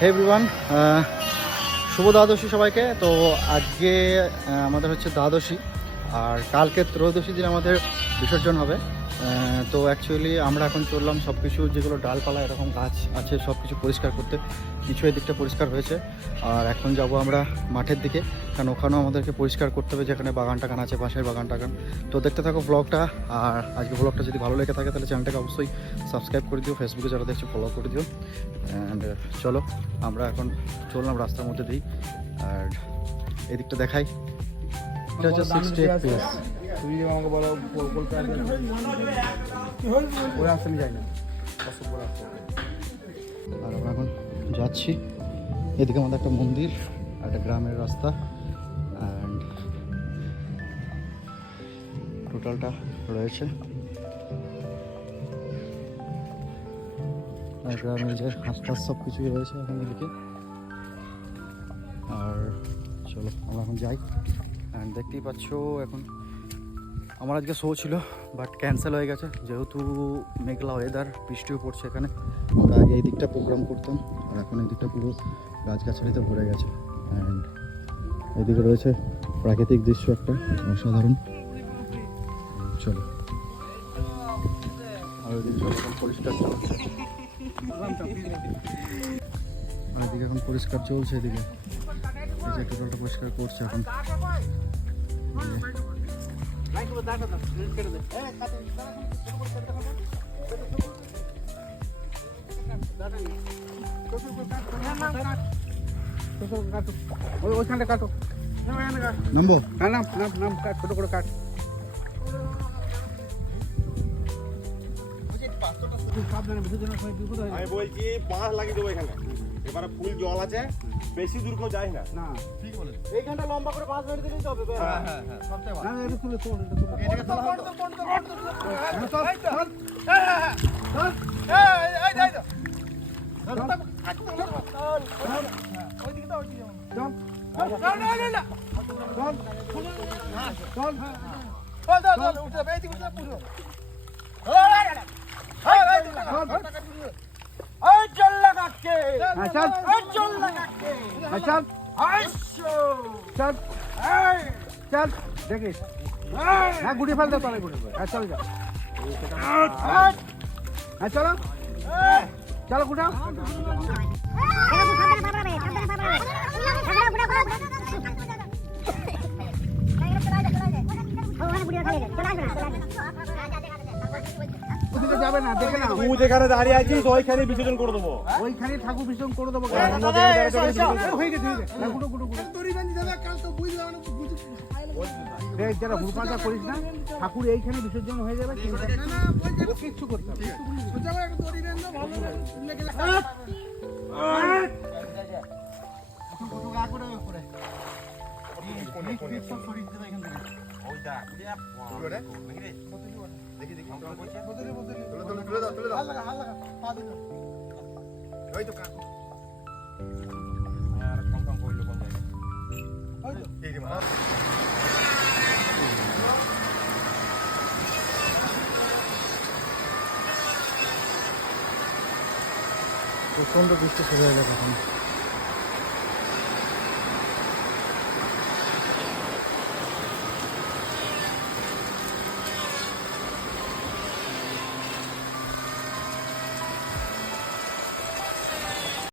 হে everyone, শুভ দ্বাদশী সবাইকে। তো আজকে আমাদের হচ্ছে দ্বাদশী, আর কালকে ত্রয়োদশী দিন আমাদের বিসর্জন হবে। তো অ্যাকচুয়ালি আমরা এখন চললাম সব কিছু যেগুলো ডালপালা এরকম গাছ আছে সব কিছু পরিষ্কার করতে। কিছু এদিকটা পরিষ্কার হয়েছে, আর এখন যাব আমরা মাঠের দিকে, কারণ ওখানেও আমাদেরকে পরিষ্কার করতে হবে, যেখানে বাগান টাগান আছে, পাশের বাগান টাগান। তো দেখতে থাকো ব্লগটা। আর আজকে ব্লগটা যদি ভালো লেগে থাকে তাহলে চ্যানেলটাকে অবশ্যই সাবস্ক্রাইব করে দিও, ফেসবুকে যারা দেখছো ফলো করে দিও। অ্যান্ড চলো আমরা এখন চললাম রাস্তার মধ্যে দিই, আর এদিকটা দেখাই। এটা হচ্ছে 60 FPS। তুই আমাকে বলো কলকাতা ওই রাস্তা নিয়ে যাই না, আর আমরা এখন যাচ্ছি। এদিকে আমাদের একটা মন্দির, একটা গ্রামের রাস্তা, অ্যান্ড টোটালটা রয়েছে। আর গ্রামের যে হাসপাস সব কিছুই রয়েছে এখন এদিকে। আর চলো আমরা এখন যাই। অ্যান্ড দেখতেই পাচ্ছ এখন আমার আজকে শো ছিল, বাট ক্যান্সেল হয়ে গেছে যেহেতু মেঘলা ওয়েদার, বৃষ্টিও পড়ছে এখানে। আমরা আগে এই দিকটা প্রোগ্রাম করতাম, আর এখন এই দিকটা পুরো গাছগাছালিতে ভরে গেছে। অ্যান্ড এদিকে রয়েছে প্রাকৃতিক দৃশ্য একটা অসাধারণ। চলো আর ওইদিকে চলো, এখন পরিষ্কার চলছে, আর এদিকে এখন পরিষ্কার চলছে। এদিকে এই যে টোটালটা পরিষ্কার করছে এখন। ওইখানটা কাটো, নামবো না নাম নাম নাম কাট, ছোট করে কাট। আমি বলছি বাঁশ লাগিয়ে দেবো এখানে, এবারে ফুল জল আছে, বেশি দূর কেউ যায় না। না ঠিক বলে এইখানটা লম্বা করে 5 মিনিট দিলেই তো হবে। হ্যাঁ হ্যাঁ হ্যাঁ, সবটাই ভালো। না এটা তুলে তোল, এটা তুলে এটাকে তোলা হলো। চল দেখিস, হ্যাঁ গুড়িয়ে ফেল, তলে গুড়িয়ে ফেল। হ্যাঁ চলে যা, হ্যাঁ চলো চলো গুটাও। যাবে না, দেখে না তুই যেখানে দাঁড়িয়ে আছিস ওইখানে বিসর্জন করে দেবো। ওইখানে ঠাকুর বিসর্জন করে দেবো। হয়ে গেছে যারা হুড়পাটা করিস না, ঠাকুর এইখানে বিসর্জন হয়ে যাবে, কিচ্ছু করতে হবে। প্রচণ্ড বৃষ্টি শুরু হয়ে গেছে এখন।